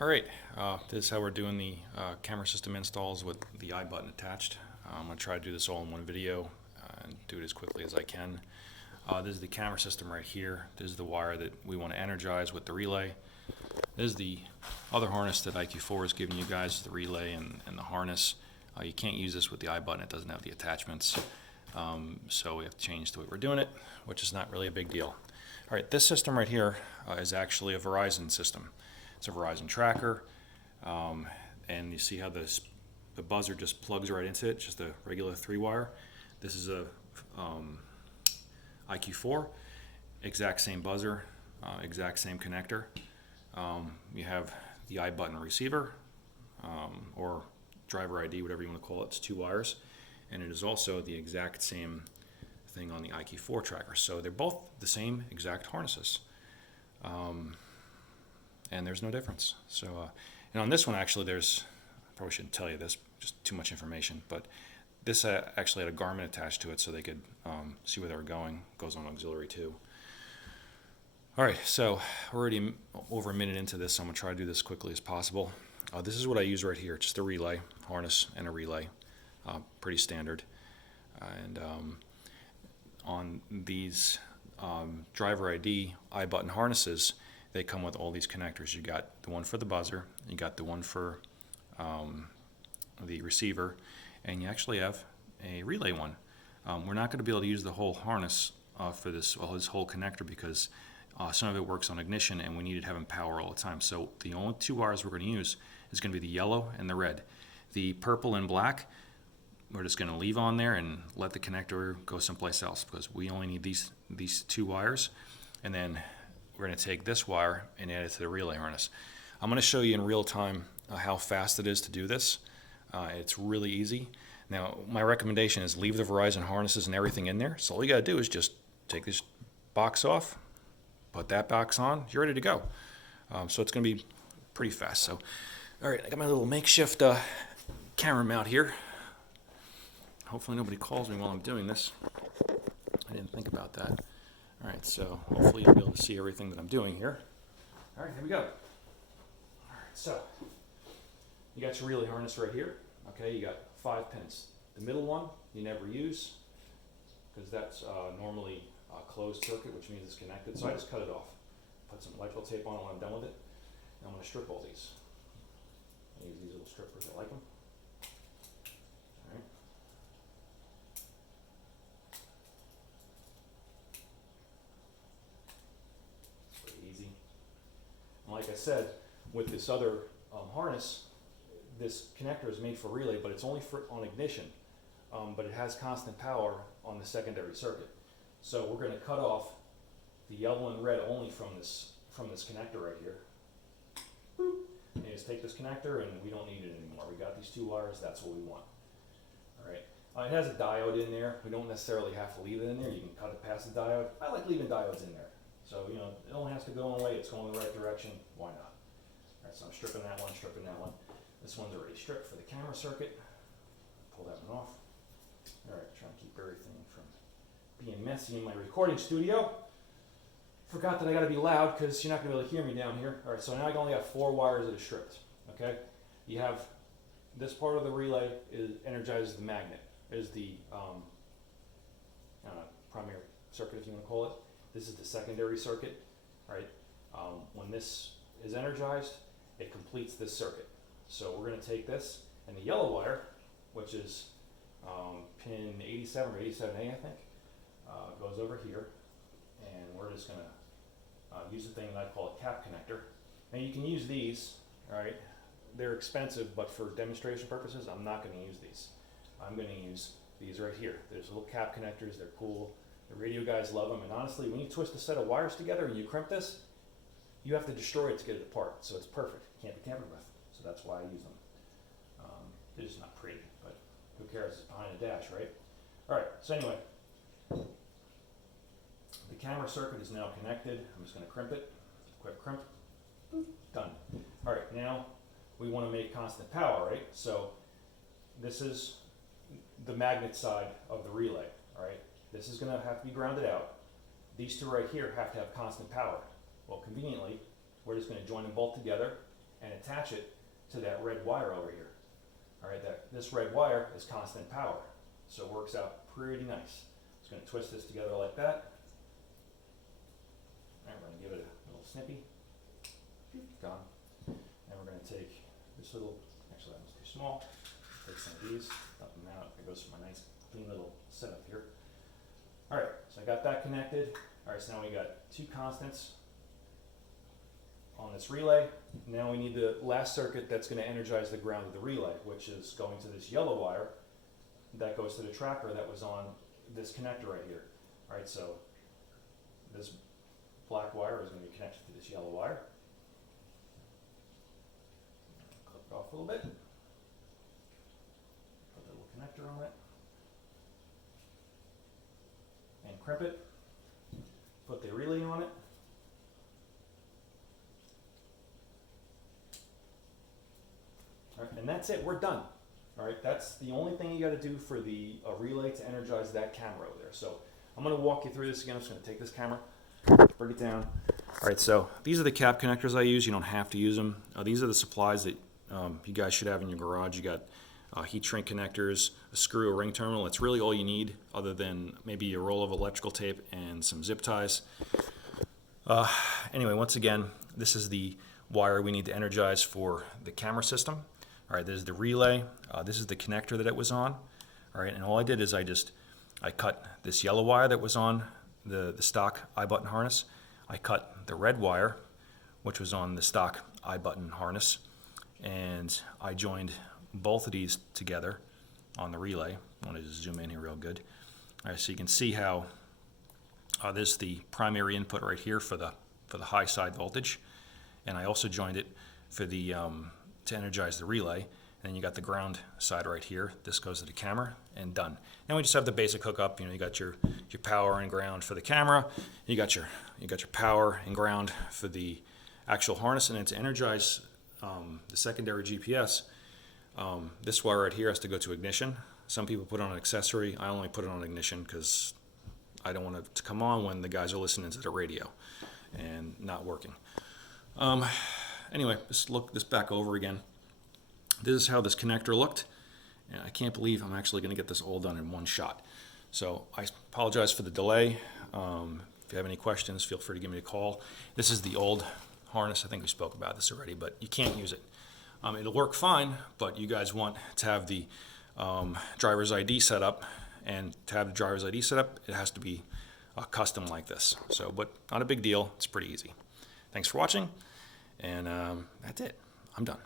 All right, this is how we're doing the camera system installs with the I button attached. I'm going to try to do this all in one video and do it as quickly as I can. This is the camera system right here. This is the wire that we want to energize with the relay. This is the other harness that IQ4 is giving you guys, the relay and the harness. You can't use this with the I button, it doesn't have the attachments. So we have to change the way we're doing it, which is not really a big deal. All right, this system right here is actually a Verizon system. It's a Verizon tracker, and you see how the buzzer just plugs right into it, just a regular 3-wire. This is a IQ4, exact same buzzer, exact same connector. You have the I button receiver, or driver ID, whatever you want to call it. It's 2 wires, and it is also the exact same thing on the IQ4 tracker. So they're both the same exact harnesses. And there's no difference. So, and on this one, actually, I probably shouldn't tell you this, just too much information, but this actually had a Garmin attached to it so they could see where they were going. It goes on auxiliary too. All right, so we're already over a minute into this, so I'm gonna try to do this as quickly as possible. This is what I use right here, just a relay, harness and a relay, pretty standard. And on these driver ID I button harnesses, they come with all these connectors. You got the one for the buzzer, you got the one for the receiver, and you actually have a relay one. We're not going to be able to use the whole harness for this whole connector because some of it works on ignition and we need it having power all the time. So the only 2 wires we're going to use is going to be the yellow and the red. The purple and black, we're just going to leave on there and let the connector go someplace else because we only need these 2 wires. And then we're going to take this wire and add it to the relay harness. I'm going to show you in real time how fast it is to do this. It's really easy. Now, my recommendation is leave the Verizon harnesses and everything in there. So all you got to do is just take this box off, put that box on, you're ready to go. So it's going to be pretty fast. So, all right, I got my little makeshift camera mount here. Hopefully nobody calls me while I'm doing this. I didn't think about that. All right, so hopefully you'll be able to see everything that I'm doing here. All right, here we go. All right, so you got your relay harness right here. Okay, you got 5 pins. The middle one you never use because that's normally a closed circuit, which means it's connected. So I just cut it off. Put some electrical tape on it when I'm done with it. And I'm going to strip all these. I use these little strippers. I like them. All right. Easy. And like I said, with this other harness, this connector is made for relay, but it's only for on ignition. But it has constant power on the secondary circuit. So we're going to cut off the yellow and red only from this connector right here. Boop. And you just take this connector and we don't need it anymore. We got these 2 wires, that's what we want. All right. It has a diode in there. We don't necessarily have to leave it in there. You can cut it past the diode. I like leaving diodes in there. So, you know, it only has to go one way. It's going the right direction. Why not? All right, so I'm stripping that one, stripping that one. This one's already stripped for the camera circuit. Pull that one off. All right, trying to keep everything from being messy in my recording studio. Forgot that I gotta be loud because you're not gonna be able to hear me down here. All right, so now I only have 4 wires that are stripped, okay? You have this part of the relay energizes the magnet. Is the primary circuit, if you wanna call it. This is the secondary circuit, all right? When this is energized, it completes this circuit. So we're gonna take this and the yellow wire, which is pin 87 or 87A, I think, goes over here, and we're just gonna use the thing that I call a cap connector. Now you can use these, all right? They're expensive, but for demonstration purposes, I'm not gonna use these. I'm gonna use these right here. There's little cap connectors, they're cool. The radio guys love them, and honestly, when you twist a set of wires together and you crimp this, you have to destroy it to get it apart, so it's perfect. It can't be tampered with, so that's why I use them. They're just not pretty, but who cares? It's behind a dash, right? All right, so anyway, the camera circuit is now connected. I'm just going to crimp it. Quick crimp. Boop, done. All right, now we want to make constant power, right? So this is the magnet side of the relay, all right? This is going to have to be grounded out. These 2 right here have to have constant power. Well, conveniently, we're just going to join them both together and attach it to that red wire over here. All right, this red wire is constant power, so it works out pretty nice. Just going to twist this together like that. All right, we're going to give it a little snippy. Gone. And we're going to take this little, actually that was too small. Take some of these, dump them out. It goes for my nice clean little setup here. All right, so I got that connected. All right, so now we got two constants on this relay. Now we need the last circuit that's going to energize the ground of the relay, which is going to this yellow wire that goes to the tracker that was on this connector right here. All right, so this black wire is going to be connected to this yellow wire. Clip it off a little bit. Put the little connector on it. And crimp it. Put the relay on it. All right, and that's it, we're done. All right, that's the only thing you got to do for the relay to energize that camera over there. So I'm going to walk you through this again. I'm just going to take this camera, bring it down. All right, so these are the cap connectors I use. You don't have to use them. These are the supplies that you guys should have in your garage. You got heat shrink connectors, a screw, a ring terminal. That's really all you need, other than maybe a roll of electrical tape and some zip ties. Anyway, once again, this is the wire we need to energize for the camera system. All right, this is the relay. This is the connector that it was on. All right, and all I did is I cut this yellow wire that was on the stock I-button harness. I cut the red wire, which was on the stock I-button harness, and I joined both of these together on the relay. I want to just zoom in here real good. All right, so you can see how there's the primary input right here for the high side voltage, and I also joined it for the to energize the relay. And then you got the ground side right here. This goes to the camera, and done. And we just have the basic hookup. You know, you got your power and ground for the camera. You got your power and ground for the actual harness, and then to energize the secondary GPS. This wire right here has to go to ignition. Some people put on an accessory. I only put it on ignition because I don't want it to come on when the guys are listening to the radio and not working. Anyway, let's look this back over again. This is how this connector looked, and I can't believe I'm actually going to get this all done in one shot. So I apologize for the delay. If you have any questions, feel free to give me a call. This is the old harness. I think we spoke about this already, but you can't use it. It'll work fine, but you guys want to have the driver's ID set up, and to have the driver's ID set up, it has to be custom like this. So, but not a big deal. It's pretty easy. Thanks for watching. And that's it. I'm done.